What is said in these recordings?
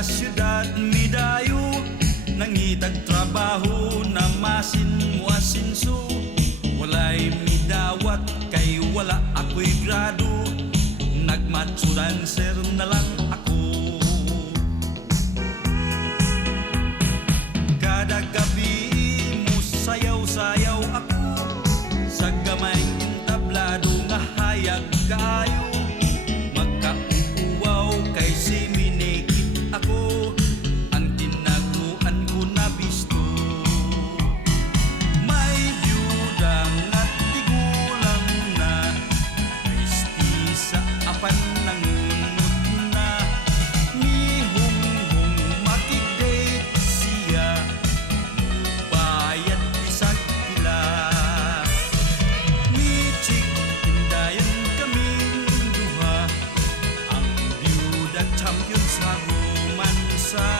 sa syudad midayo, nangitag trabaho na masin mo asinso. Walay midawat kay wala ako'y grado, nagmatsudancer na lang ako. Kada gabi mo sayaw-sayaw ako, sa gamay tablado nga hayag kayo. Magkauwaw kay siminekit ako, ang tinaguan ko na bisto. May biyudang at tigulang na, Kristisa apan nangunod na. Ni Hunghung makidate siya, bayad bisag pila. Ni Chik tindayan kaming duha, ang biyuda champion sa romansa.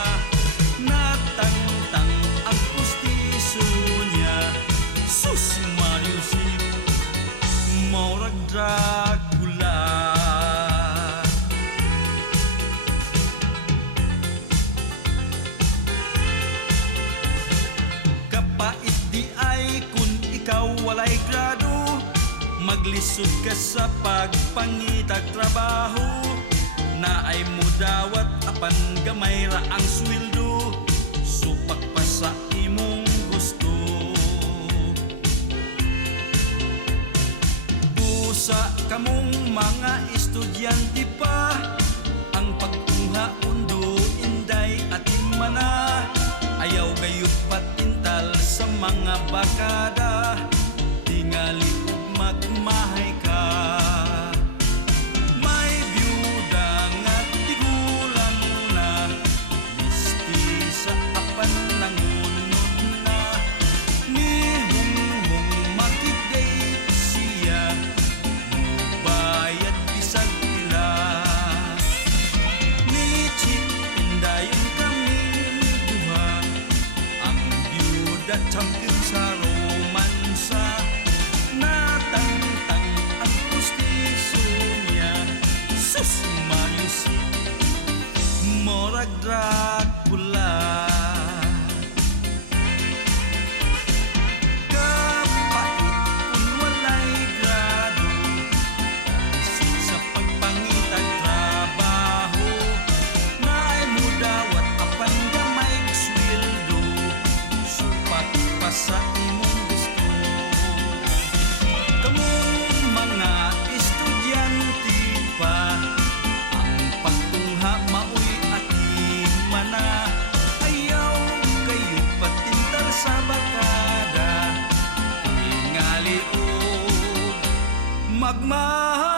Natangtang ang pustiso niya, sus Mariusip, maurag Dracula. Kapait di ay kun ikaw walay grado, maglisod ka sa pagpangitag trabaho. Na ay mudawat apan gamay ra ang sweldo, supak pa sa imong gusto. Busa kamong mga estudyante pa, ang pagkuha undo inday at imana. Ayaw gayud patintal sa mga bakada, tingali ug magmahay ka. May biyuda nga tigulang na, mistisa apan nangunod na. Ni Hunghung makidate siya, mubayad bisag pila. Ni Chik tindayan kaming duha, ang biyuda champion sa romansa. Natangtang ang pustiso niya, sus Mariusip, morag Dracula. Kapait kun walay grado, isip sa pagpangitag trabaho. Naay mudawat apan gamay sweldo, supak pa sa imong gusto. Kamong mga estudyante pa, ang pagtungha maoy atimana. Ayaw kayo patintal sa bakada, tingali og magmahal.